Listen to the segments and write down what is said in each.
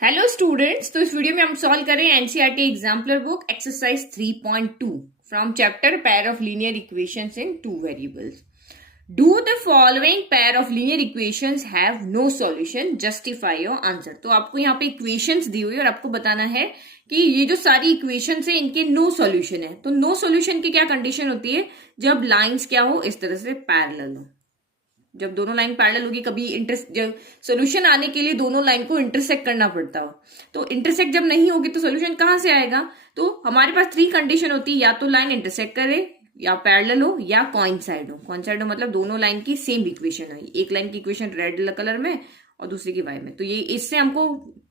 Hello students. तो इस video में हम सॉल्व करें NCERT exemplar book exercise 3.2 from chapter pair of linear equations in two variables. Do the following pair of linear equations have no solution, justify your answer. तो आपको यहाँ पे equations दी हुई है और आपको बताना है कि ये जो सारी इक्वेशंस है इनके नो सॉल्यूशन है। तो नो सॉल्यूशन की क्या कंडीशन होती है? जब लाइंस क्या हो, इस तरह से पैरेलल हो। जब दोनों लाइन पैरेलल होगी, कभी जब सोल्यूशन आने के लिए दोनों लाइन को इंटरसेक्ट करना पड़ता हो, तो इंटरसेक्ट जब नहीं होगी तो सोल्यूशन कहां से आएगा? तो हमारे पास थ्री कंडीशन होती है, या तो लाइन इंटरसेक्ट करे, या पैरेलल हो, या कोइंसाइड हो। कोइंसाइड हो मतलब दोनों लाइन की सेम इक्वेशन है, एक लाइन की इक्वेशन रेड कलर में और दूसरी की वाई में। तो ये इससे हमको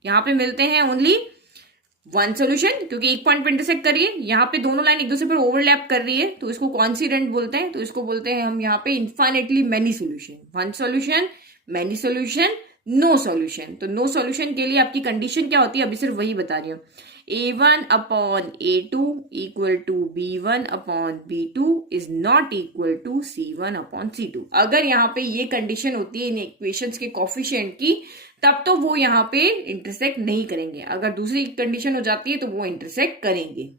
यहाँ पे मिलते हैं ओनली वन सोल्यूशन, क्योंकि एक पॉइंट पे इंटरसेक्ट करिए, यहाँ पे दोनों लाइन एक दूसरे पर ओवरलैप कर रही है, तो इसको कॉन्सिडेंट बोलते हैं। तो इसको बोलते हैं हम यहाँ पे infinitely many solution. One solution, many solution, no solution. तो नो सोल्यूशन के लिए आपकी कंडीशन क्या होती है, अभी सिर्फ वही बता रही हूँ। A1 upon A2 equal to B1 upon B2 is not equal to C1 upon C2। अगर यहाँ पे ये कंडीशन होती है इन इक्वेशंस के कोफिशिएंट की, तब तो वो यहाँ पे इंटरसेक्ट नहीं करेंगे। अगर दूसरी कंडीशन हो जाती है तो वो इंटरसेक्ट करेंगे।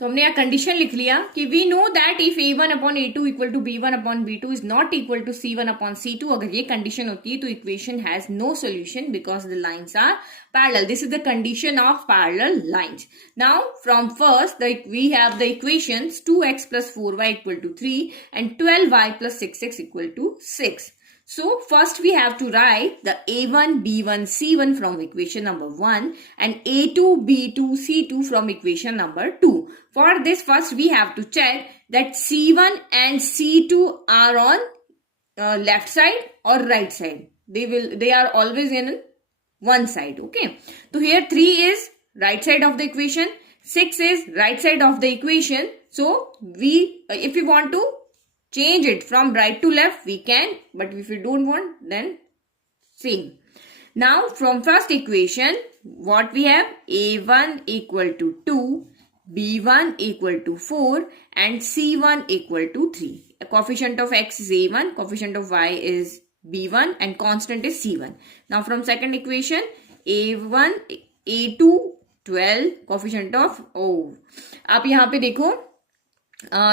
तो हमने यहाँ कंडीशन लिख लिया कि we know that if A1 upon A2 equal to B1 upon B2 is not equal to C1 upon C2। अगर ये कंडीशन होती है तो equation has no solution because the lines are parallel. This is the condition of parallel lines. Now from first we have the equations 2x plus 4y equal to 3 and 12y plus 6x equal to 6. So first we have to write the A1, B1, C1 from equation number 1 and A2, B2, C2 from equation number 2. For this first we have to check that C1 and C2 are on left side or right side. They are always in one side. Okay. So here 3 is right side of the equation, 6 is right side of the equation. So if we want to change it from right to left, we can, but if we don't want, then same. Now from first equation, what we have? A1 equal to 2, B1 equal to 4 and C1 equal to 3. A coefficient of x is A1, coefficient of y is B1 and constant is C1. Now from second equation, A1, A2 12, coefficient of O. आप यहाँ पे देखो,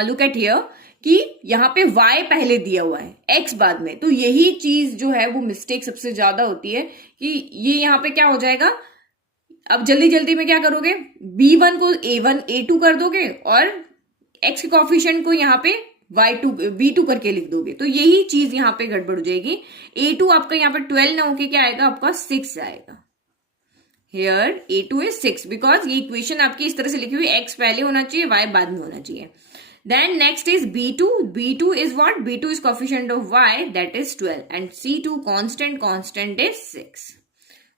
look at here कि यहाँ पे y पहले दिया हुआ है, x बाद में। तो यही चीज जो है वो मिस्टेक सबसे ज्यादा होती है कि ये यहाँ पे क्या हो जाएगा। अब जल्दी जल्दी में क्या करोगे, b1 को a1 a2 कर दोगे और x के कोफिशिएंट को यहाँ पे y2 b2 करके लिख दोगे। तो यही चीज यहाँ पे गड़बड़ हो जाएगी। a2 आपका यहाँ पे 12 ना होके क्या आएगा, आपका 6 आएगा। Here a2 is 6 बिकॉज ये इक्वेशन आपकी इस तरह से लिखी हुई, x पहले होना चाहिए, y बाद में होना चाहिए। Then next is B2. B2 is what? B2 is coefficient of y, that is 12 and C2 constant is 6.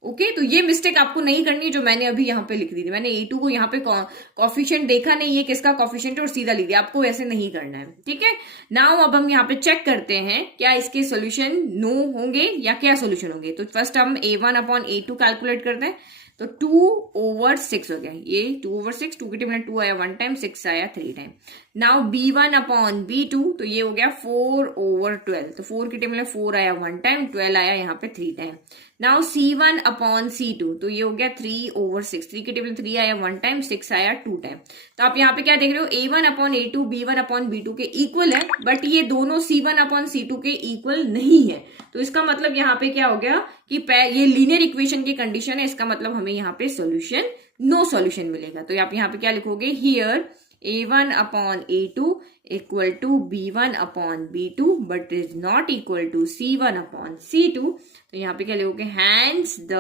Okay तो ये मिस्टेक आपको नहीं करनी जो मैंने अभी यहाँ पे लिख दी थी। मैंने A2 को यहाँ पे कॉफिशिएंट देखा नहीं है किसका कॉफिशिएंट और सीधा लिख दिया। आपको ऐसे नहीं करना है, ठीक है। नाउ अब हम यहाँ पे चेक करते हैं क्या इसके सोल्यूशन नो होंगे या क्या सोल्यूशन होंगे। तो फर्स्ट हम A1 अपॉन A2 कैलकुलेट करते हैं। तो 2/6 हो गया, ये 2/6, 2 की टेबल में 2 आया 1 टाइम, 6 आया 3 time. Now B1 upon B2, तो ये हो गया 4/12, तो 4 की टेबल में 4 आया 1 टाइम, 12 आया यहाँ पे 3 time. Now C1 upon C2, तो ये हो गया 3/6, 3 की टेबल में 3 आया 1 टाइम, 6 आया 2 टाइम। तो आप यहाँ पे क्या देख रहे हो, A1 upon A2 B1 upon B2 के इक्वल है, बट ये दोनों C1 अपॉन C2 के इक्वल नहीं है। तो इसका मतलब यहाँ पे क्या हो गया कि ये लीनियर इक्वेशन की कंडीशन है। इसका मतलब हमें यहाँ पे सॉल्यूशन नो सॉल्यूशन मिलेगा। तो आप यहाँ पे क्या लिखोगे, here A1 upon A2 equal to B1 upon B2 but is not equal to C1 upon C2। तो यहाँ पे क्या लिखोगे, hence the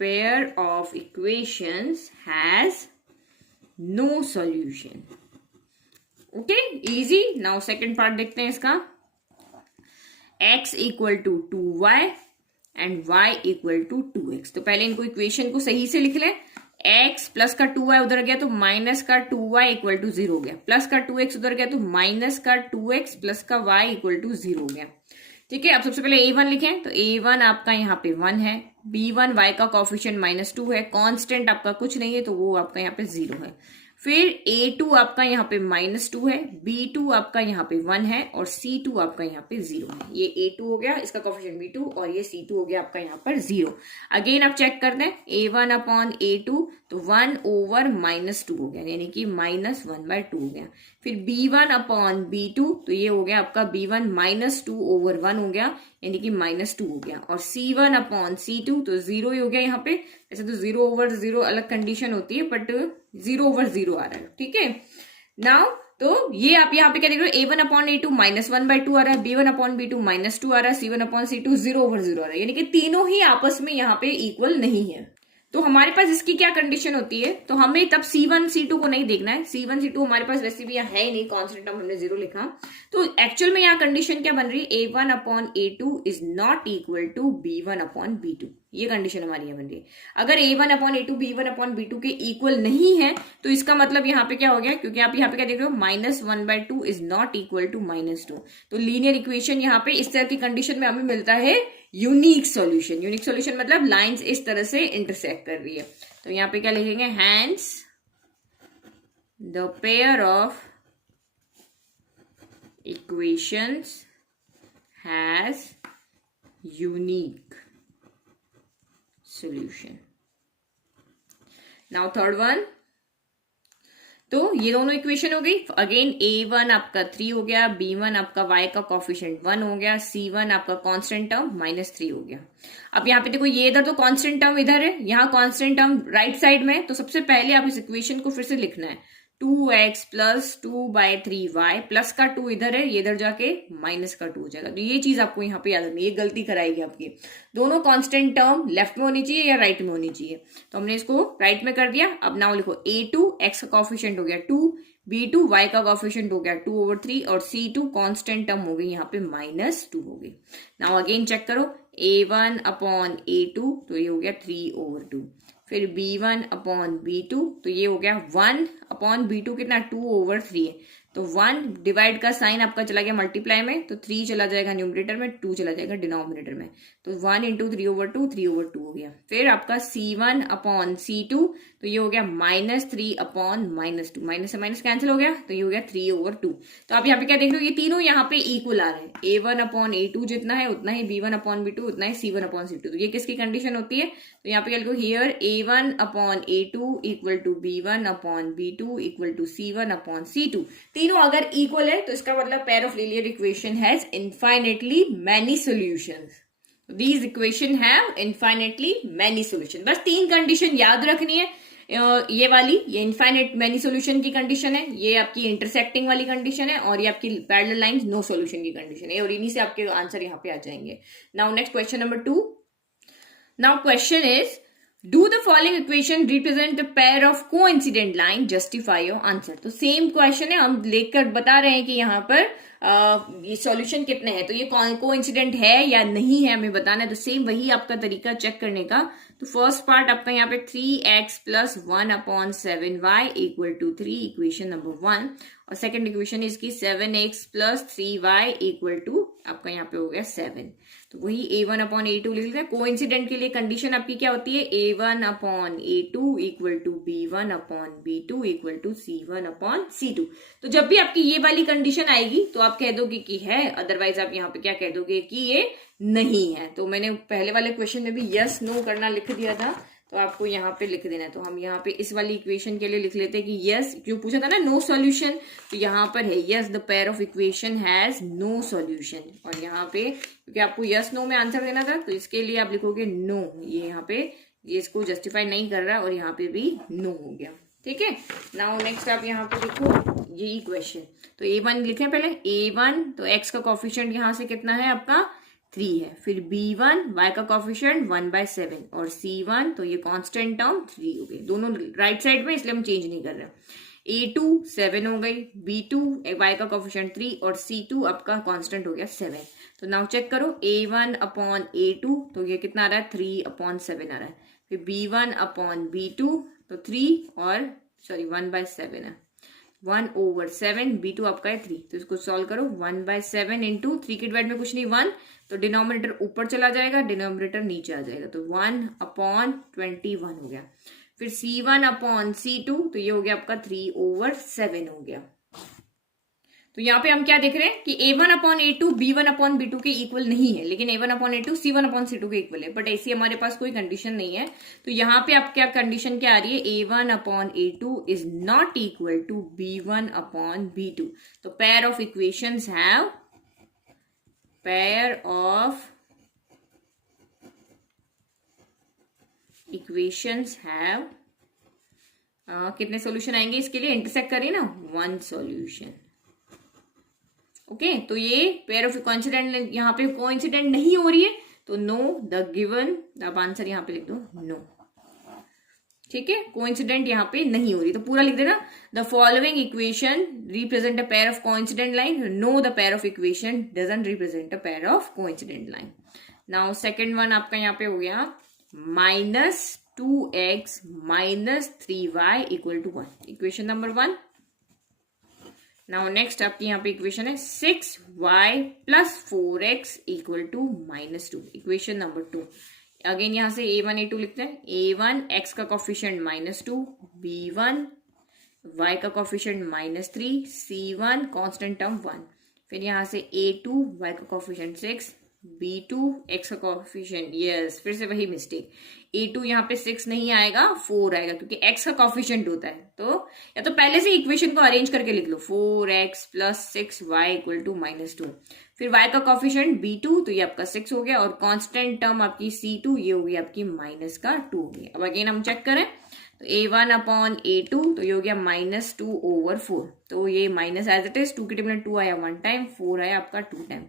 pair of equations has no solution. Okay, easy. Now second part देखते हैं इसका। x equal to 2y and y equal to 2x। तो पहले इनको इक्वेशन को सही से लिख लें। x प्लस का 2y उधर गया तो माइनस का 2y इक्वल टू 0 हो गया, प्लस का 2x उधर गया तो माइनस का 2x प्लस का y इक्वल टू 0 हो गया, ठीक है। अब सबसे पहले A1 लिखें, तो A1 आपका यहाँ पे 1 है, B1 y का कोफिशिएंट -2 है, कांस्टेंट आपका कुछ नहीं है तो वो आपका यहाँ पे 0 है। फिर A2 आपका यहाँ पे -2 है, B2 आपका यहाँ पे 1 है और C2 आपका यहाँ पे 0 है। ये A2 हो गया, इसका कोफिशिएंट B2 और ये C2 हो गया आपका यहाँ पर 0। अगेन आप चेक कर दें, A1 अपॉन A2 तो 1 ओवर -2 हो गया, यानी कि -1/2 हो गया। फिर B1 अपॉन B2 तो ये हो गया आपका B1 -2 ओवर 1 हो गया, यानी कि -2 हो गया। और C1 अपॉन C2 तो 0 ही हो गया यहाँ पे। ऐसे तो 0 ओवर 0 अलग कंडीशन होती है, बट 0 ओवर 0 आ रहा है, ठीक है। नाउ तो ये आप यहाँ पे क्या देख रहे हो, A1 अपॉन A2 -1/2 आ रहा है, B1 अपॉन B2 -2 आ रहा है, C1 अपॉन C2 0 ओवर 0 आ रहा है, यानी कि तीनों ही आपस में यहाँ पे इक्वल नहीं है। तो हमारे पास इसकी क्या कंडीशन होती है, तो हमें तब C1 C2 को नहीं देखना है, C1 C2 हमारे पास वैसे भी यहाँ है ही नहीं, कॉन्स्टेंट टर्म हमने 0 लिखा। तो एक्चुअल में यहाँ कंडीशन क्या बन रही है, A1 upon A2 is not equal to B1 upon B2, ये कंडीशन हमारी यहाँ बन रही है। अगर A1 upon A2 B1 upon B2 के इक्वल नहीं है तो इसका मतलब यहाँ पे क्या हो गया, क्योंकि आप यहाँ पे क्या देख रहे हो, -1/2 इज नॉट इक्वल टू -2। तो लीनियर इक्वेशन यहाँ पे इस तरह की कंडीशन में हमें मिलता है यूनिक सॉल्यूशन। यूनिक सॉल्यूशन मतलब लाइंस इस तरह से इंटरसेक्ट कर रही है। तो यहाँ पे क्या लिखेंगे, hence the pair of equations has unique solution. Now third one, तो ये दोनों इक्वेशन हो गई। अगेन A1 आपका 3 हो गया, B1 आपका y का कोफिशिएंट 1 हो गया, C1 आपका कांस्टेंट टर्म -3 हो गया। अब यहाँ पे देखो, ये इधर तो कांस्टेंट टर्म इधर है, यहाँ कांस्टेंट टर्म राइट साइड में, तो सबसे पहले आप इस इक्वेशन को फिर से लिखना है, 2x प्लस 2/3y प्लस का 2 इधर है, ये इधर जाके माइनस का 2 हो जाएगा। तो ये चीज आपको यहाँ पे याद रखनी है, ये गलती कराएगी आपकी। दोनों कांस्टेंट टर्म लेफ्ट में होनी चाहिए या राइट में होनी चाहिए, तो हमने इसको राइट में कर दिया। अब नाउ लिखो, A2 x का कोफिशिएंट हो गया 2, B2 y का कोफिशिएंट हो गया 2/3 और C2 कांस्टेंट टर्म हो गई यहाँ पे -2 हो गई। नाउ अगेन चेक करो, A1 अपॉन A2 तो ये हो गया 3/2, फिर B1 अपॉन B2 तो ये हो गया 1 अपॉन B2 कितना 2/3 है, तो 1 डिवाइड का साइन आपका चला गया मल्टीप्लाई में, तो 3 चला जाएगा न्यूमरेटर में, 2 चला जाएगा डिनोमिनेटर में, तो 1 इंटू 3/2 3/2 हो गया। फिर आपका C1 अपॉन C2 तो ये हो गया -3 अपॉन -2, माइनस से माइनस कैंसिल हो गया, तो ये हो गया 3/2। तो आप यहाँ पे क्या देख रहे हो, ये तीनों यहाँ पे इक्वल आ रहे हैं, A1 अपॉन A2 जितना है उतना ही B1 अपॉन B2 उतना ही C1 अपॉन C2। तो ये किसकी कंडीशन होती है, तो यहाँ पे क्या लिखो, here A1 upon A2 equal to B1 upon B2 equal to C1 upon C2। तीनों अगर इक्वल है तो इसका मतलब pair of linear equation has infinitely many solutions. These equation have infinitely many solution. बस 3 कंडीशन याद रखनी है, ये वाली, ये इनफाइनेट मैनी सॉल्यूशन की कंडीशन है, ये आपकी इंटरसेक्टिंग वाली कंडीशन है, और ये आपकी पैरेलल लाइंस नो सॉल्यूशन की कंडीशन है, और इन्हीं से आपके आंसर यहाँ पे आ जाएंगे। Now next question number 2। Now question is, do the following equation represent the pair of coincident line, justify your answer. तो सेम क्वेश्चन है, हम लेकर बता रहे हैं कि यहाँ पर ये सॉल्यूशन कितने हैं, तो ये कोइंसिडेंट है या नहीं है हमें बताना है। तो सेम वही आपका तरीका चेक करने का। तो फर्स्ट पार्ट आपका यहाँ पे 3x plus 1 upon 7y equal to 3, equation number 1, और सेकंड इक्वेशन इसकी 7x plus 3y equal to आपका यहाँ पे हो गया 7। तो वही A1 अपॉन A2 लिख लेते हैं। कोइंसिडेंट के लिए कंडीशन आपकी क्या होती है, A1 upon A2 equal to B1 upon B2 equal to C1 upon C2। तो जब भी आपकी ये वाली कंडीशन आएगी तो आप कह दोगे कि है, अदरवाइज आप यहाँ पे क्या कह दोगे कि ये नहीं है। तो मैंने पहले वाले क्वेश्चन में भी यस नो करना लिख दिया था, तो आपको यहाँ पे लिख देना है। तो हम यहाँ पे इस वाली इक्वेशन के लिए लिख लेते हैं कि यस, जो पूछा था ना नो सॉल्यूशन, तो यहाँ पर है yes the pair of equation has no solution. और यहाँ पे क्योंकि आपको यस नो में आंसर देना था, तो इसके लिए आप लिखोगे नो, ये यहाँ पे ये इसको जस्टिफाई नहीं कर रहा है, और यहाँ पे भी नो हो गया। ठीक है, नाउ नेक्स्ट आप यहाँ पे लिखो ये इक्वेशन। तो A1 लिखें पहले, A1 तो x का कोफिशिएंट यहाँ से कितना है आपका 3 है, फिर B1 y का कोफिशिएंट 1/7 और C1 तो ये कांस्टेंट टर्म 3 हो गई, दोनों राइट साइड में, इसलिए हम चेंज नहीं कर रहे। A2 7 हो गई, B2 y का कोफिशिएंट 3 और C2 आपका कांस्टेंट हो गया 7। तो नाउ चेक करो, A1 अपॉन A2 तो ये कितना आ रहा है 3/7 आ रहा है, फिर B1 अपॉन B2 तो 3 और सॉरी 1/7 है, 1/7, B2 आपका है 3। तो इसको सॉल्व करो, 1/7 इंटू 3 के डिवाइड में कुछ नहीं 1, तो डिनोमिनेटर ऊपर चला जाएगा, डिनोमिनेटर नीचे आ जाएगा, तो 1/21 हो गया। फिर C1/C2, तो ये हो गया आपका 3/7 हो गया। तो यहाँ पे हम क्या देख रहे हैं कि A1/A2 B1/B2 के इक्वल नहीं है, लेकिन A1/A2 C1/C2 के इक्वल है, बट ऐसी हमारे पास कोई कंडीशन नहीं है। तो यहाँ पे आप क्या कंडीशन क्या आ रही है, A1/A2 is not equal to B1/B2। तो पेयर ऑफ इक्वेशंस हैव कितने सॉल्यूशन आएंगे इसके लिए, इंटरसेक्ट करिए ना, 1 सॉल्यूशन। ओके, तो ये पेयर ऑफ कोइंसिडेंट यहाँ पे कोइंसिडेंट नहीं हो रही है, तो नो द गिवन, आप आंसर यहाँ पे लिख दो नो। ठीक है, कोइंसिडेंट यहाँ पे नहीं हो रही, तो पूरा लिख देना, the following equation represent a pair of coincident line, know the pair of equation doesn't represent a pair of coincident line. Now second one आपका यहाँ पे हो गया -2x - 3y = 1, equation number 1। Now next आपकी यहाँ पे इक्वेशन है 6y + 4x = -2, equation number 2। Again यहाँ से A1 A2 लिखते हैं, A1 x का कोफिशिएंट -2, B1 y का कोफिशिएंट -3, C1 कांस्टेंट टर्म 1। फिर यहाँ से A2 y का कोफिशिएंट 6, B2 x का कोफिशिएंट, यस फिर से वही मिस्टेक, A2 यहाँ पे 6 नहीं आएगा 4 आएगा, क्योंकि x का कोफिशिएंट होता है। तो या तो पहले से इक्वेशन को अरेंज करके लिख लो, 4x + 6y = -2। फिर y का कोफिशिएंट B2, तो ये आपका 6 हो गया, और कांस्टेंट टर्म आपकी C2, ये हो गई आपकी -2 हो गई। अब अगेन हम चेक करें, तो A1/A2, तो ये हो गया -2/4, तो ये माइनस एज इट इज, 2 की टेबल में 2 आया 1 टाइम, 4 आया आपका 2 टाइम।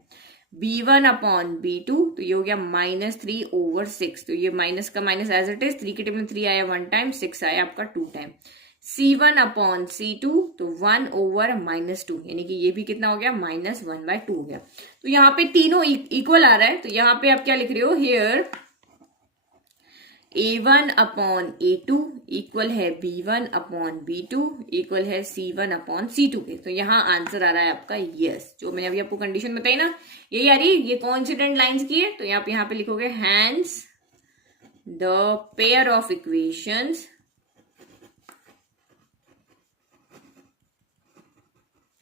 B1/B2, तो ये हो गया -3/6, तो ये माइनस का माइनस एज इट इज, 3 की टेबल में 3 आया 1 टाइम, 6 आया आपका 2 टाइम। C1/C2, तो 1/-2, यानी कि ये भी कितना हो गया, -1/2 हो गया। तो यहाँ पे तीनों इक्वल आ रहा है, तो यहाँ पे आप क्या लिख रहे हो, हियर A1/A2 इक्वल है B1/B2 इक्वल है C1/C2 के। तो यहाँ आंसर आ रहा है आपका यस, जो मैंने अभी आपको कंडीशन बताई ना, यही आ रही, ये कोइंसिडेंट लाइंस की है। तो आप यहाँ पे लिखोगे hence the pair of equations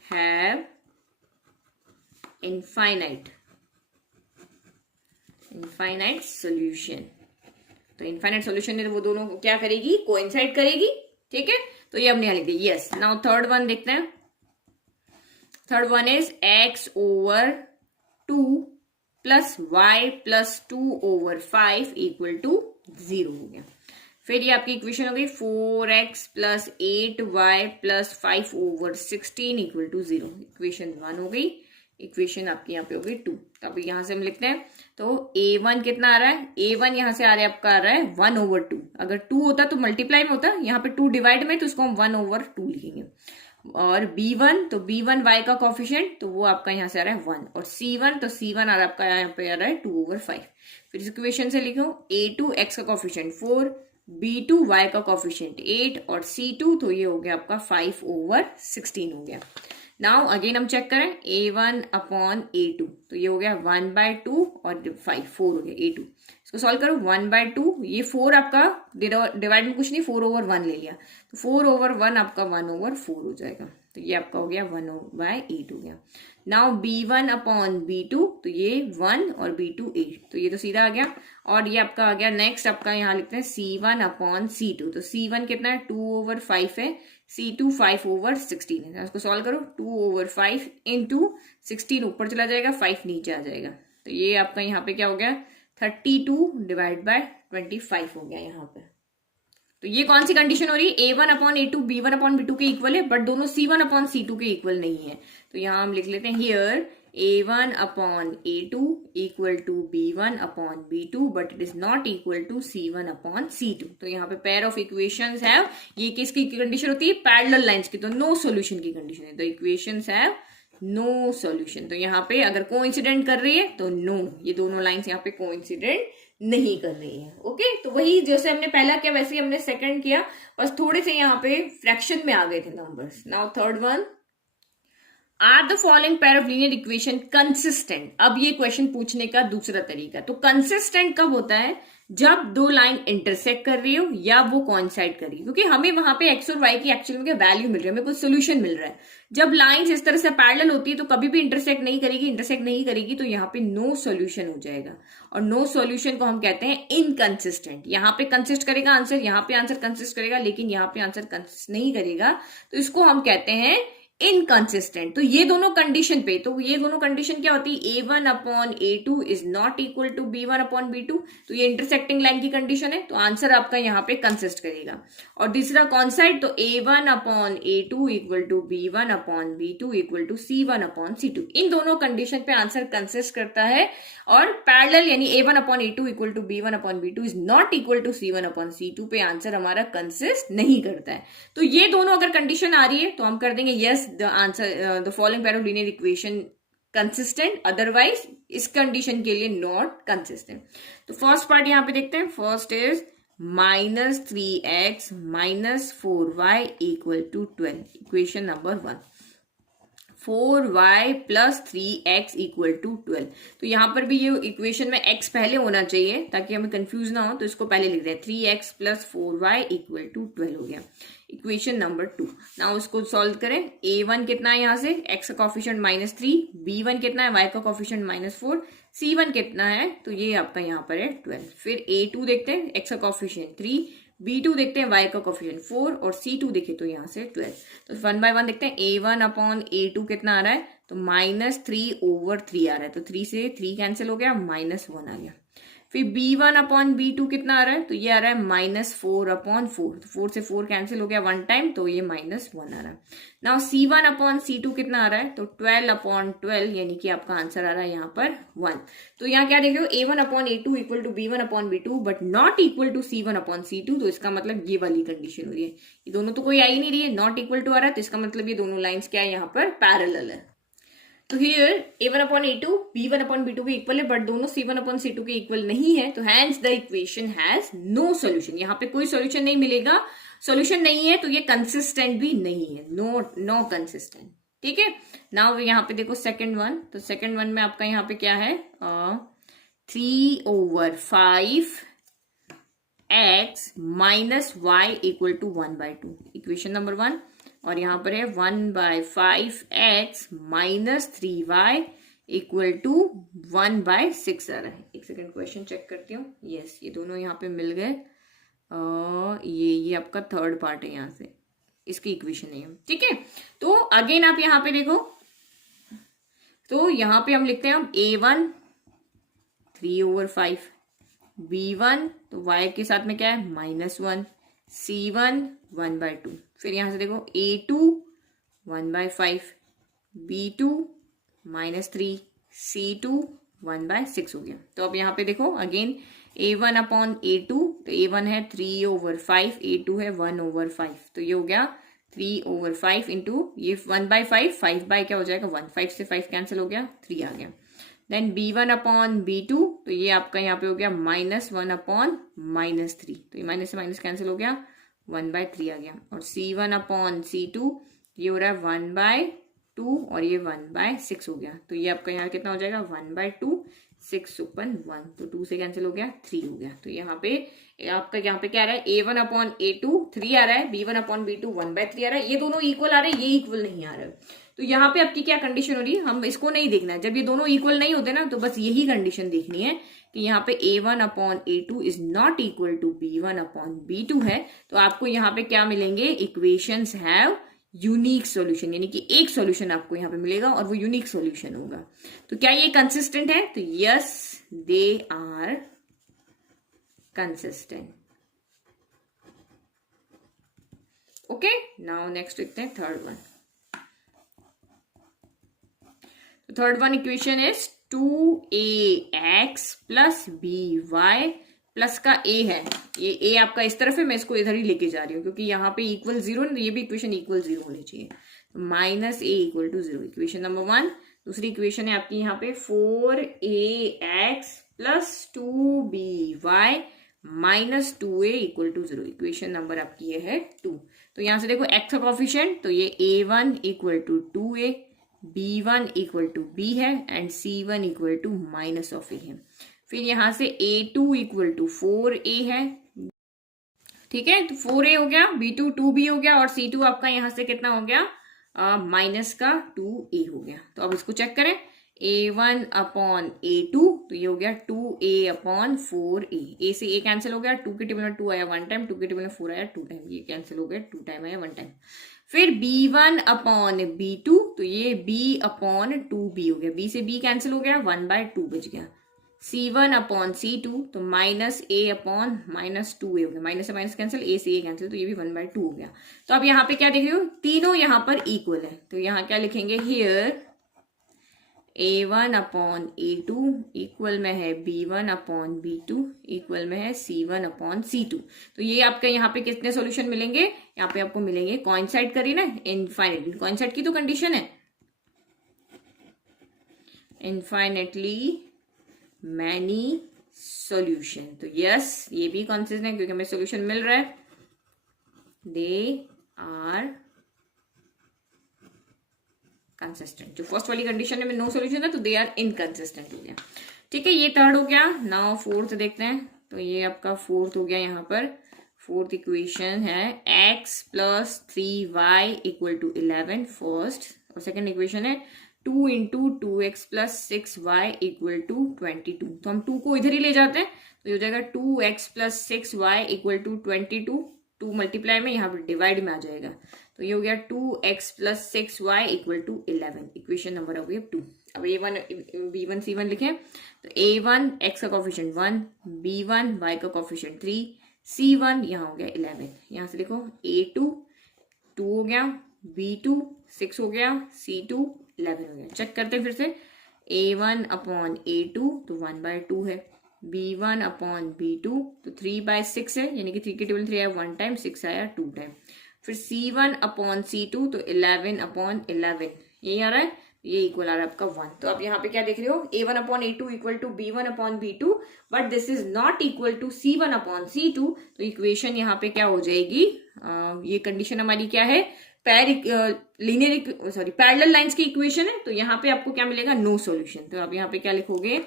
have infinite solution. तो इनफाइनाइट सॉल्यूशन है, तो वो दोनों क्या करेगी, कोइंसाइड करेगी। ठीक है, तो ये हमने लिख दिया यस। नाउ थर्ड वन देखते हैं, third one is x/2 + y + 2/5 = 0 हो गया। फिर ये आपकी इक्वेशन हो गई 4x + 8y + 5/16 = 0, इक्वेशन 1 हो गई। इक्वेशन आपकी यहाँ पे हो गई 2। तो अब यहाँ से हम लिखते हैं, तो A1 कितना आ रहा है, A1 यहाँ से आ रहा है आपका, आ रहा है 1/2। अगर 2 होता तो मल्टीप्लाई में होता, यहाँ पे 2 डिवाइड में, तो इसको हम 1/2 लिखेंगे। और B1, तो B1 y का कोफिशिएंट, तो वो आपका यहाँ से आ रहा है 1, और C1, तो C1 आ रहा है आपका यहाँ पे आ रहा है 2/5। फिर इस इक्वेशन से लिखो A2 x का कोफिशिएंट 4, B2 y का कोफिशिएंट 8, और C2, तो ये हो गया आपका 5/16 हो गया। नाउ अगेन हम चेक करें, A1/A2, तो ये हो गया 1/2 और 4 हो गया A2। इसको सॉल्व करो, 1/2, ये 4 आपका डिवाइड में कुछ नहीं, 4/1 ले लिया, तो 4/1 आपका 1/4 हो जाएगा। तो ये आपका हो गया 1/8 हो गया। नाउ B1/B2, तो ये 1 और B2 8, तो ये तो सीधा आ गया। और ये आपका आ गया नेक्स्ट, आपका यहाँ लिखते हैं C1/C2, तो C1 कितना है, 2/5 है, C2 5/16 है। इसको सॉल्व करो, 2/5 × 16 ऊपर चला जाएगा, 5 नीचे आ जाएगा। तो ये आपका यहाँ पे क्या हो गया, 32/25 हो गया यहाँ पे। तो ये कौन सी कंडीशन हो रही है, A1/A2 B1/B2 के इक्वल है, बट दोनों C1/C2 के इक्वल नहीं है। तो यहाँ हम लिख लेते हैं here A1/A2 = B1/B2 but it is not equal to C1/C2। तो यहाँ पे पेयर ऑफ इक्वेशंस है, ये किसकी कंडीशन होती है, पैरेलल लाइंस की, तो नो सॉल्यूशन की कंडीशन है। तो इक्वेशंस है नो सॉल्यूशन, तो यहाँ पे अगर कोइंसिडेंट कर रही है तो नो, ये दोनों लाइंस यहाँ पे कोइंसिडेंट नहीं कर रही है। ओके, तो वही जैसे हमने पहला किया वैसे ही हमने सेकंड किया, बस थोड़े से यहाँ पे फ्रैक्शन में आ गए थे numbers. Now third one, are the following pair of linear equation consistent. अब ये क्वेश्चन पूछने का दूसरा तरीका, तो कंसिस्टेंट कब होता है, जब दो लाइन इंटरसेक्ट कर रही हो या वो कोइंसाइड कर रही है, क्योंकि हमें वहां पे एक्स और वाई की एक्चुअल में वैल्यू मिल रही है, हमें कुछ सोल्यूशन मिल रहा है। जब लाइंस इस तरह से पैरेलल होती है तो कभी भी इंटरसेक्ट नहीं करेगी, तो यहाँ पे नो सोल्यूशन हो जाएगा, और नो सोल्यूशन को हम कहते हैं इनकंसिस्टेंट। यहाँ पे कंसिस्ट करेगा आंसर, यहाँ पे आंसर कंसिस्ट करेगा, लेकिन यहाँ पे आंसर कंसिस्ट नहीं करेगा, तो इसको हम कहते हैं इनकंसिस्टेंट। तो ये दोनों कंडीशन पे, तो ये दोनों कंडीशन क्या होती है, A1/A2 is not equal to B1/B2, तो ये इंटरसेक्टिंग लाइन की कंडीशन है, तो आंसर आपका यहाँ पे कंसिस्ट करेगा। और दूसरा कौन सा है, तो A1/A2 equal to B1/B2 equal to C1/C2, इन दोनों कंडीशन पे आंसर कंसिस्ट करता है। और पैरेलल यानी A1/A2 equal to B1/B2 is not equal to C1/C2 पे आंसर हमारा कंसिस्ट नहीं करता है। तो ये दोनों अगर कंडीशन आ रही है तो हम कर देंगे yes the answer the following pair of linear equation consistent, otherwise इस कंडीशन के लिए नॉट कंसिस्टेंट। तो फर्स्ट पार्ट यहां पे देखते हैं। First is -3x - 4y equal to 12, equation number 1। 4y + 3x equal to 12, तो यहां पर भी ये इक्वेशन में x पहले होना चाहिए ताकि हमें कंफ्यूज ना हो, तो इसको पहले लिख दें। 3x + 4y इक्वल टू 12 हो गया, इक्वेशन नंबर 2। नाउ इसको सॉल्व करें। a1 कितना है, यहाँ से x का कॉफिशिएंट -3, b1 कितना है, y का कॉफिशिएंट -4, c1 कितना है, तो ये आपका यहाँ पर है 12। फिर a2 देखते हैं, x का कॉफिशिएंट 3, B2 देखते हैं, y का कोफिशिएंट 4, और C2 देखे तो यहाँ से 12। तो 1 बाय 1 देखते हैं। A1/A2 कितना आ रहा है, तो -3/3 आ रहा है, तो 3 से 3 कैंसिल हो गया, -1 आ गया। फिर B1/B2 कितना आ रहा है, तो ये आ रहा है -4/4, तो 4 से 4 कैंसिल हो गया 1 टाइम, तो ये -1 आ रहा है। नाउ C1/C2 कितना आ रहा है, तो 12/12, यानी कि आपका आंसर आ रहा है यहाँ पर 1। तो यहाँ क्या देख रहे हो, A1/A2 equal to B1/B2 but not equal to C1/C2, तो इसका मतलब ये वाली कंडीशन हो रही है। ये दोनों तो कोई आ ही नहीं रही है, नॉट इक्वल टू आ रहा है, तो इसका मतलब ये दोनों लाइन्स क्या है, यहाँ पर पैरेलल है। तो हियर A1/A2 B1/B2 के इक्वल है, बट दोनों C1/C2 के इक्वल नहीं है, तो hence the equation has no solution. यहाँ पे कोई सोल्यूशन नहीं मिलेगा, सोल्यूशन नहीं है तो ये कंसिस्टेंट भी नहीं है, नो कंसिस्टेंट। ठीक है। नाउ यहाँ पे देखो सेकंड वन, तो सेकंड वन में आपका यहाँ पे क्या है, 3/5 x - y equal to 1/2, equation number 1। और यहाँ पर है 1/5 x - 3y इक्वल टू 1/6 आ रहा है। एक सेकंड क्वेश्चन चेक करती हूँ। यस, ये दोनों यहाँ पे मिल गए। ये आपका थर्ड पार्ट है, यहाँ से इसकी इक्वेशन है। ठीक है। तो अगेन आप यहाँ पे देखो, तो यहाँ पे हम लिखते हैं हम A1 3/5, B1 तो y के साथ में क्या है -1, C1 1/2। फिर यहां से देखो A2 1/5, B2 -3, C2 1/6 हो गया। तो अब यहाँ पे देखो अगेन A1/A2, तो A1 है 3/5, A2 है 1/5, तो ये हो गया 3/5 इंटू ये 1/5, 5 बाय क्या हो जाएगा 1, 5 से 5 कैंसिल हो गया, 3 आ गया। देन B1/B2, तो ये आपका यहाँ पे हो गया -1/-3, तो ये माइनस से माइनस कैंसिल हो गया, 1/3 आ गया। और C1/C2, ये हो रहा है 1/2 और ये 1/6 हो गया, तो ये आपका यहाँ कितना हो जाएगा 1/2, 6/1, तो 2 से कैंसिल हो गया, 3 हो गया। तो यहाँ पे आपका यहाँ पे क्या आ रहा है, A1/A2 3 आ रहा है, B1/B2 1/3 आ रहा है, ये दोनों इक्वल आ रहे हैं, ये इक्वल नहीं आ रहा है। तो यहाँ पे आपकी क्या कंडीशन हो रही है, हम इसको नहीं देखना है। जब ये दोनों इक्वल नहीं होते ना, तो बस यही कंडीशन देखनी है कि यहाँ पे A1/A2 is not equal to B1/B2 है, तो आपको यहाँ पे क्या मिलेंगे, इक्वेशंस हैव यूनिक सॉल्यूशन, यानी कि एक सॉल्यूशन आपको यहाँ पे मिलेगा और वो यूनिक सॉल्यूशन होगा। तो क्या ये कंसिस्टेंट है, तो yes they are consistent. Okay, now next देखते हैं third one. Third one equation is 2ax + by plus का a है, ये a आपका इस तरफ है, मैं इसको इधर ही लेके जा रही हूँ क्योंकि यहाँ पे इक्वल 0, ये भी इक्वेशन इक्वल 0 होनी चाहिए। तो -a = 0, इक्वेशन नंबर 1। दूसरी इक्वेशन है आपकी यहाँ पे 4ax + 2by - 2a = 0, equation number आपकी ये है 2। तो यहाँ से देखो x का कॉफिशिएंट, तो ये a1 = 2a, B1 equal to B है and C1 equal to minus of A है। फिर यहां से A2 इक्वल टू 4A है, ठीक है, तो 4A हो गया, B2 2B हो गया और C2 आपका यहां से कितना हो गया, माइनस का 2A हो गया। तो अब इसको चेक करें, A1 अपॉन A2, तो ये हो गया 2A अपॉन 4A, A से A कैंसिल हो गया, 2 के टेबल में 2 आया 1 टाइम, 2 के टेबल में 4 आया 2 टाइम, ये कैंसिल हो गया, 2 टाइम आया 1 टाइम। फिर B1 अपॉन B2, तो ये B अपॉन 2B हो गया, B से B कैंसिल हो गया, 1/2 बच गया। C1 अपॉन C2, तो minus A upon minus 2A हो गया, माइनस से माइनस कैंसिल, A से A कैंसिल, तो ये भी 1/2 हो गया। तो अब यहाँ पे क्या देख रहे हो, तीनों यहाँ पर इक्वल है, तो यहाँ क्या लिखेंगे, here A1 upon A2 equal में है B1 अपॉन B2 इक्वल में है C1 अपॉन C2। तो ये आपके यहाँ पे कितने सॉल्यूशन मिलेंगे, यहाँ पे आपको मिलेंगे, कोइंसाइड करिए ना, इनफाइनाइटली, कोइंसाइड की तो कंडीशन है, इनफाइनाइटली मैनी सॉल्यूशन। तो यस, ये भी कंसिस्टेंट है क्योंकि हमें सॉल्यूशन मिल रहा है, दे आर कंसिस्टेंट। जो फर्स्ट वाली कंडीशन में नो सॉल्यूशन है तो दे आर इनकंसिस्टेंट हो गया, ठीक है, ये थर्ड हो गया। नाउ फोर्थ देखते हैं, तो ये आपका फोर्थ हो गया, यहाँ पर फोर्थ इक्वेशन है x plus 3y equal to 11 first, और सेकेंड इक्वेशन है 2 into 2x plus 6y equal to 22। तो हम 2 को इधर ही ले जाते हैं, तो ये हो जाएगा 2x plus 6y equal to 22, 2 multiply में यहाँ पर डिवाइड में आ जाएगा, तो ये हो गया 2x plus 6y equal to 11, equation number हो गया 2। अब A1 B1 C1 लिखें, तो A1 x का कोफिशिएंट 1, B1 y का कोफिशिएंट 3, C1 यहाँ हो गया 11, यहाँ से देखो A2 2 हो गया, B2 6 हो गया, C2 11 हो गया। चेक करते हैं फिर से, A1 अपॉन A2 तो 1/2 है, B1 अपॉन B2 तो 3/6 है, यानी कि 3 की टेबल 3 आया 1 टाइम, 6 आया 2 टाइम। फिर C1 अपॉन C2 तो 11 अपॉन 11, यही आ रहा है, ये इक्वल आ रहा है आपका 1। तो अब यहाँ पे क्या देख रहे हो, A1 upon A2 equal to B1 upon B2, but this is not equal to C1 upon C2, तो इक्वेशन यहाँ पे क्या हो जाएगी, ये कंडीशन हमारी क्या है, पैरेलल लाइंस की इक्वेशन है, तो यहाँ पे आपको क्या मिलेगा, नो सॉल्यूशन। तो आप यहाँ पे क्या लिखोगे,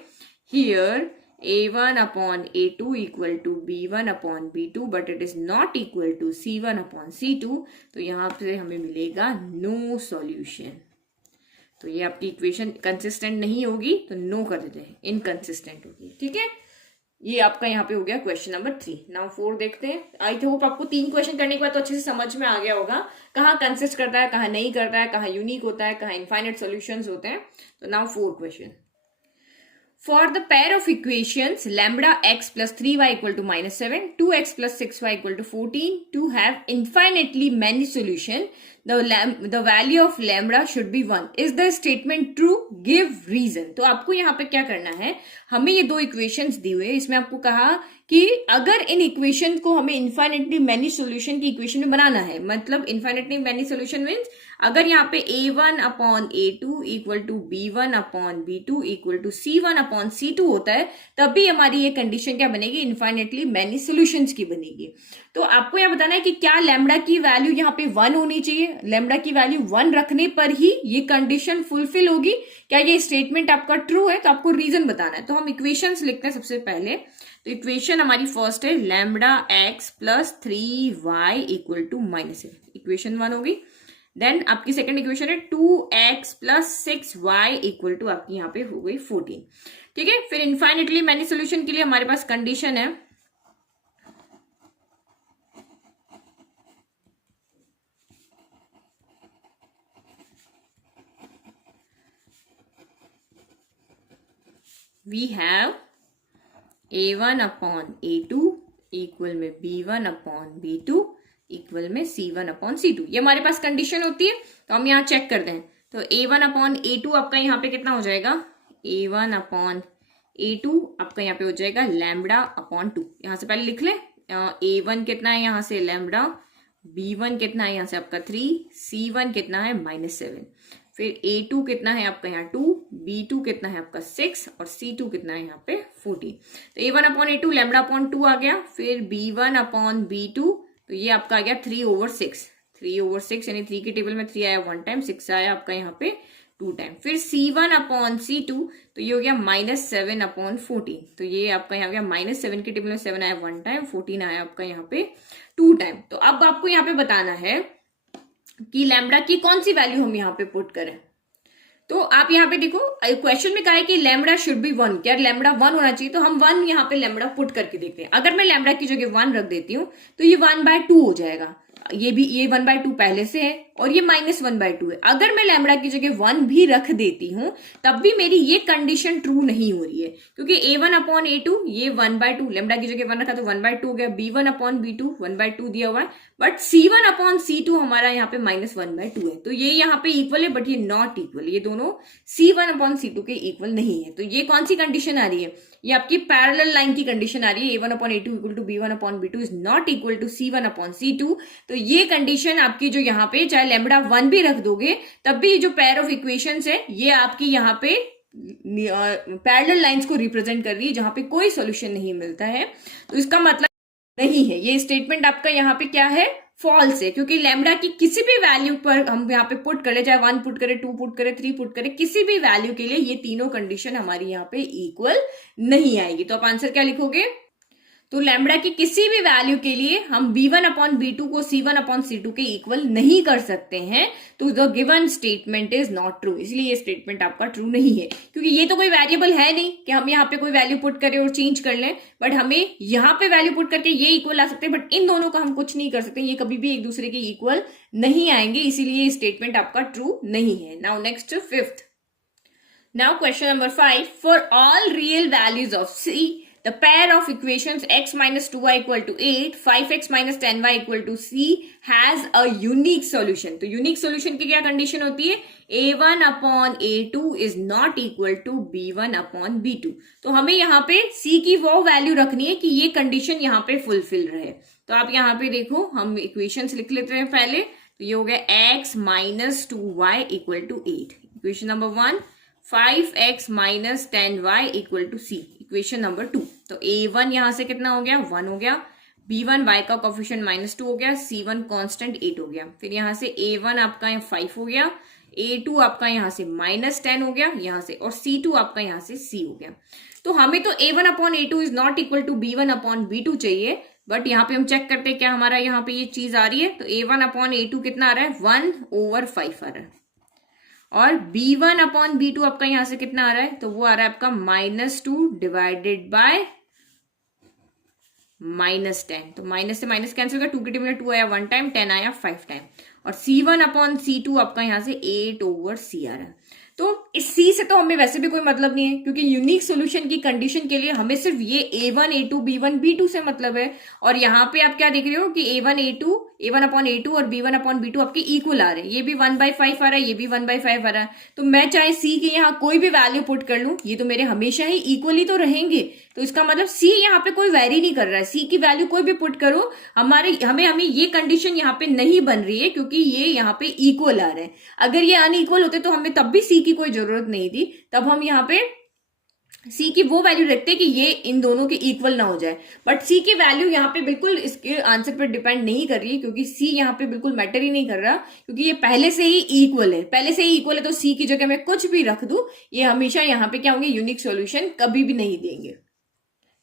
here A1 upon A2 equal to B1 upon B2 but it is not equal to C1 upon C2, तो यहाँ पे हमें मिलेगा नो सॉल्यूशन। तो ये आपकी इक्वेशन कंसिस्टेंट नहीं होगी, तो नो कर देते हैं, इनकंसिस्टेंट होगी, ठीक है। ये आपका यहाँ पे हो गया क्वेश्चन नंबर 3। नाउ 4 देखते हैं। आई होप आपको 3 क्वेश्चन करने के बाद तो अच्छे से समझ में आ गया होगा, कहाँ कंसिस्ट करता है, कहाँ नहीं करता है, कहाँ यूनिक होता है, कहाँ इनफाइनाइट सॉल्यूशंस होते हैं। तो now 4 question. For the pair of equations lambda x plus 3y equal to minus 7, 2x plus 6y equal to 14, to have infinitely many solution, the value of lambda should be 1. Is the statement true? Give reason. तो आपको यहाँ पे क्या करना है, हमें ये 2 equations दी हुई है, इसमें आपको कहा कि अगर इन इक्वेशन को हमें इनफाइनेटली मैनी सॉल्यूशन की इक्वेशन में बनाना है, मतलब इनफाइनेटली मैनी सॉल्यूशन मीन्स अगर यहाँ पे A1 upon A2 equal to B1 upon B2 equal to C1 upon C2 होता है, तभी हमारी ये कंडीशन क्या बनेगी, इनफाइनेटली मैनी सॉल्यूशंस की बनेगी। तो आपको यह बताना है कि क्या लैम्बडा की वैल्यू यहाँ पे 1 होनी चाहिए, लैम्बडा की वैल्यू 1 रखने पर ही ये कंडीशन फुलफिल होगी, क्या ये स्टेटमेंट आपका ट्रू है, तो आपको रीजन बताना है। तो हम इक्वेशंस लिखते हैं सबसे पहले। तो इक्वेशन हमारी फर्स्ट है lambda x plus 3y equal to -7, equation 1 होगी। देन आपकी सेकंड इक्वेशन है 2x plus 6y equal to आपकी यहाँ पे हो गई 14, ठीक है। फिर इनफाइनेटली मैनी सोल्यूशन के लिए हमारे पास कंडीशन है we have A1 upon A2 equal में B1 अपॉन B2 इक्वल में C1 अपॉन C2, ये हमारे पास कंडीशन होती है। तो हम यहाँ चेक करते हैं, तो A1 अपॉन A2 आपका यहाँ पे कितना हो जाएगा, A1 अपॉन A2 आपका यहाँ पे हो जाएगा लैम्बडा अपॉन 2। यहाँ से पहले लिख लें, A1 कितना है यहाँ से लैम्बडा, B1 कितना है यहाँ से आपका 3, C1 कितना है -7, फिर A2 कितना है आपका यहाँ 2, B2 कितना है आपका 6 और C2 कितना है यहाँ पे 14। तो A1 upon A2 lambda upon 2 आ गया। फिर B1 अपॉन B2, तो ये आपका आ गया 3/6, 3/6 यानी 3 की टेबल में 3 आया 1 टाइम, 6 आया आपका यहाँ पे 2 टाइम, फिर C1/C2 तो ये हो गया -7/14, तो ये आपका यहाँ गया -7 के टेबल में 7 आया 1 टाइम, 14 आया आपका यहाँ पे 2 टाइम। तो अब आपको यहाँ पे बताना है कि लैम्बडा की कौन सी वैल्यू हम यहाँ पे पुट करें। तो आप यहाँ पे देखो क्वेश्चन में कहा है कि लैम्बडा शुड बी 1, क्या लैम्बडा 1 होना चाहिए, तो हम 1 यहाँ पे लैम्बडा पुट करके देखते हैं। अगर मैं लैम्बडा की जगह 1 रख देती हूँ तो ये 1/2 हो जाएगा, ये 1/2 पहले से है और ये -1/2 है। अगर मैं लैम्बडा की जगह 1 भी रख देती हूं तब भी मेरी ये कंडीशन ट्रू नहीं हो रही है, क्योंकि A1/A2 ये 1/2, लैम्बडा की जगह 1 रखा तो 1/2 हो गया, B1/B2 1/2 दिया हुआ है, बट C1/C2 हमारा यहाँ पे -1/2 है, तो ये यहाँ पे इक्वल है बट ये नॉट इक्वल, ये दोनों C1/C2 के इक्वल नहीं है। तो ये कौन सी कंडीशन आ रही है, ये आपकी पैरेलल लाइन की कंडीशन आ रही है, A1/A2 equal to B1/B2 is not equal to C1/C2। तो ये कंडीशन आपकी जो यहाँ पे चाहे लैम्बडा 1 भी रख दोगे तब भी जो पेयर ऑफ इक्वेशंस है ये आपकी यहाँ पे पैरेलल लाइंस को रिप्रेजेंट कर रही है जहां पे कोई सॉल्यूशन नहीं मिलता है। तो इसका मतलब नहीं है, ये स्टेटमेंट आपका यहाँ पे क्या है, फॉल्स है, क्योंकि लैम्बडा की किसी भी वैल्यू पर हम यहाँ पे पुट करें, चाहे 1 पुट करें, 2 पुट करें, 3 पुट करें, किसी भी वैल्यू के लिए ये तीनों कंडीशन हमारी यहाँ पे इक्वल नहीं आएगी। तो आप आंसर क्या लिखोगे, तो लैम्बडा की किसी भी वैल्यू के लिए हम B1/B2 को C1/C2 के इक्वल नहीं कर सकते हैं, तो the given statement is not true, इसलिए ये स्टेटमेंट आपका ट्रू नहीं है, क्योंकि ये तो कोई वेरिएबल है नहीं कि हम यहाँ पे कोई वैल्यू पुट करें और चेंज कर लें, बट हमें यहाँ पे वैल्यू पुट करके ये इक्वल आ सकते हैं, बट इन दोनों का हम कुछ नहीं कर सकते, ये कभी भी एक दूसरे के इक्वल नहीं आएंगे, इसीलिए ये स्टेटमेंट आपका ट्रू नहीं है। Now next 5th, now question number 5, for all real values of C the pair of equations x minus 2y equal to 8, 5x minus 10y equal to C has a unique solution। तो unique solution की क्या condition होती है, A1/A2 is not equal to B1/B2। तो हमें यहाँ पे C की वो वैल्यू रखनी है कि ये कंडीशन यहाँ पे फुलफिल रहे। तो आप यहाँ पे देखो, हम इक्वेशंस लिख लेते हैं पहले, तो ये हो गया x minus 2y equal to 8, equation number 1, 5x minus 10y equal to C, equation number 2। तो A1 यहां से कितना हो गया, 1 हो गया, B1 y का कोफिशिएंट -2 हो गया, C1 कांस्टेंट 8 हो गया, फिर यहां से A1 आपका यहाँ 5 हो गया, A2 आपका यहां से -10 हो गया यहां से, और C2 आपका यहां से C हो गया। तो हमें तो A1/A2 is not equal to B1/B2 चाहिए, बट यहाँ पे हम चेक करते हैं क्या हमारा यहाँ पे ये चीज आ रही है। तो A1/A2 कितना आ रहा है, 1/5 आ रहा है, और B1/B2 आपका यहां से कितना आ रहा है, तो वो आ रहा है आपका -2 डिवाइडेड बाय -10। तो माइनस से माइनस कैंसिल होगा, 2 के टेबल में 2 आया 1 टाइम, 10 आया 5 टाइम, और C1/C2 आपका यहां से 8/C आ रहा है। तो इस C से तो हमें वैसे भी कोई मतलब नहीं है, क्योंकि यूनिक सॉल्यूशन की कंडीशन के लिए हमें सिर्फ ये A1, A2, B1, B2 से मतलब है। और यहाँ पे आप क्या देख रहे हो कि A1/A2 और B1/B2 आपके इक्वल आ रहे हैं, ये भी 1/5 आ रहा है, ये भी 1/5 आ रहा है। तो मैं चाहे C की यहाँ कोई भी वैल्यू पुट कर लूं, ये तो मेरे हमेशा ही इक्वली तो रहेंगे। तो इसका मतलब C यहाँ पे कोई वेरी नहीं कर रहा है, C की वैल्यू कोई भी पुट करो, हमें ये कंडीशन यहाँ पे नहीं बन रही है, क्योंकि ये यहाँ पे इक्वल आ रहे हैं। अगर ये अनइक्वल होते तो हमें तब भी C की कोई जरूरत नहीं थी, तब हम यहाँ पे C की वो वैल्यू रखते कि ये इन दोनों के इक्वल ना हो जाए। बट C की वैल्यू यहाँ पे बिल्कुल इसके आंसर पर डिपेंड नहीं कर रही है, क्योंकि C यहाँ पे बिल्कुल मैटर ही नहीं कर रहा, क्योंकि ये पहले से ही इक्वल है, तो C की जगह मैं कुछ भी रख दूं, ये हमेशा यहाँ पे क्या होंगे, यूनिक सॉल्यूशन कभी भी नहीं देंगे।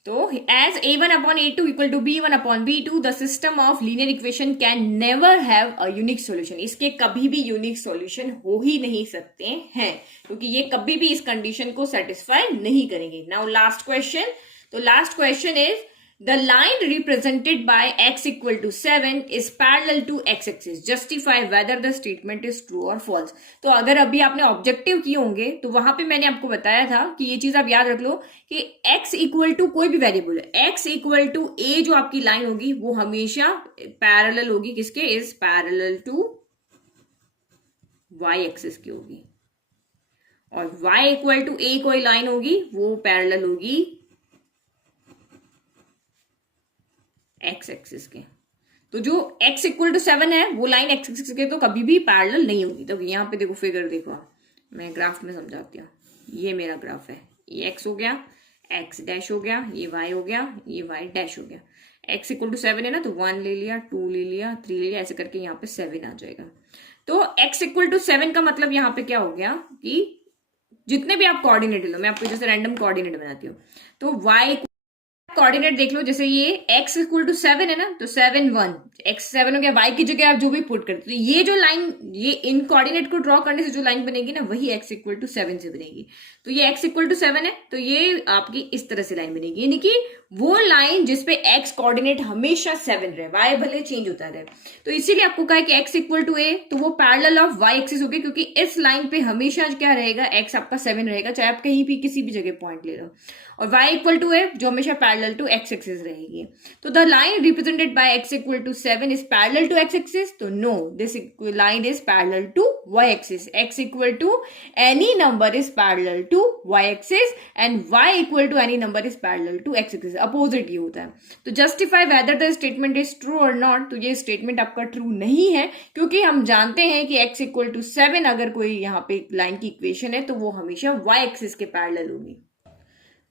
तो as A1/A2 equal to B1/B2, the system of linear equation can never have a unique solution। इसके कभी भी यूनिक सॉल्यूशन हो ही नहीं सकते हैं, क्योंकि ये कभी भी इस कंडीशन को सेटिस्फाई नहीं करेंगे। नाउ लास्ट क्वेश्चन, तो last question is the line represented by x equal to 7 is parallel to x-axis, justify whether the statement is true or false। तो अगर अभी आपने ऑब्जेक्टिव किए होंगे तो वहां पे मैंने आपको बताया था कि ये चीज आप याद रख लो कि x इक्वल टू कोई भी वेरिएबल है, x इक्वल टू a जो आपकी लाइन होगी वो हमेशा पैरेलल होगी, किसके, is parallel to y axis की होगी, और y इक्वल टू a कोई लाइन होगी वो पैरेलल होगी एक्स एक्सिस के। तो जो x इक्वल टू 7 है वो लाइन एक्स एक्सिस के तो कभी भी पैरेलल नहीं होगी। तो यहाँ पे देखो, फिगर देखो, मैं ग्राफ में समझाती हूँ। ये मेरा ग्राफ है, ये x हो गया, x डैश हो गया, ये y हो गया, ये y डैश हो गया। x इक्वल टू 7 है ना, तो 1 ले लिया, 2 ले लिया, 3 ले लिया, ऐसे करके यहाँ पे 7 आ जाएगा। तो x इक्वल टू 7 का मतलब यहाँ पे क्या हो गया कि जितने भी आप कोऑर्डिनेट लो, मैं आपको जैसे रैंडम कोऑर्डिनेट बनाती हूँ, तो y कोऑर्डिनेट देख लो, जैसे ये x इक्वल टू 7 है ना, तो 7 1 x 7 हो गया, y की जगह आप जो भी पुट करते, तो ये जो लाइन, ये इन कोऑर्डिनेट को ड्रॉ करने से जो लाइन बनेगी ना, वही x इक्वल टू 7 से बनेगी। तो ये x इक्वल टू 7 है, तो ये आपकी इस तरह से लाइन बनेगी, यानी कि वो लाइन जिसपे x कोऑर्डिनेट हमेशा 7 रहे, y भले चेंज होता रहे। तो इसीलिए आपको कहा कि x इक्वल टू a, तो वो पैरेलल ऑफ y एक्सिस होगी, क्योंकि इस लाइन पे हमेशा क्या रहेगा, x आपका 7 रहेगा, चाहे आप कहीं भी किसी भी जगह पॉइंट ले लो, और y इक्वल टू a जो हमेशा पैरेलल टू x एक्सिस रहेगी। तो the line represented by x equal to 7 is parallel to x axis, तो no, this line is parallel to y axis. x equal to any number is parallel to y axis and y equal to any number is parallel to x axis, opposite ये होता है। तो justify whether the statement is true और not, तो ये statement आपका true नहीं है, क्योंकि हम जानते हैं कि x इक्वल टू 7 अगर कोई यहाँ पे लाइन की इक्वेशन है तो वो हमेशा y एक्सिस के पैरेलल होगी।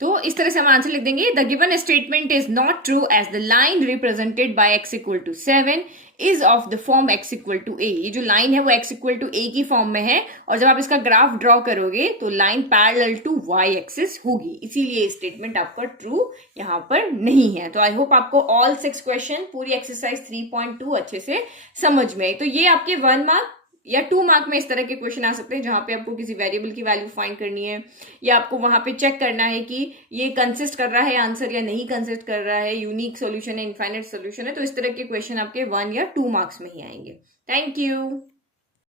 तो इस तरह से हम आंसर लिख देंगे, the given statement is not true as the line represented by x equal to 7 is of the form x equal to a। ये जो लाइन है वो x इक्वल टू a की फॉर्म में है, और जब आप इसका ग्राफ ड्रॉ करोगे तो line parallel to y axis होगी, इसीलिए स्टेटमेंट आपका ट्रू यहाँ पर नहीं है। तो आई होप आपको ऑल 6 क्वेश्चन पूरी एक्सरसाइज 3.2 अच्छे से समझ में आई। तो ये आपके 1 मार्क या 2 मार्क में इस तरह के क्वेश्चन आ सकते हैं, जहां पे आपको किसी वेरिएबल की वैल्यू फाइंड करनी है, या आपको वहां पे चेक करना है कि ये कंसिस्ट कर रहा है आंसर या नहीं कंसिस्ट कर रहा है, यूनिक सॉल्यूशन है, इनफाइनाइट सॉल्यूशन है। तो इस तरह के क्वेश्चन आपके 1 या 2 मार्क्स में ही आएंगे। Thank you.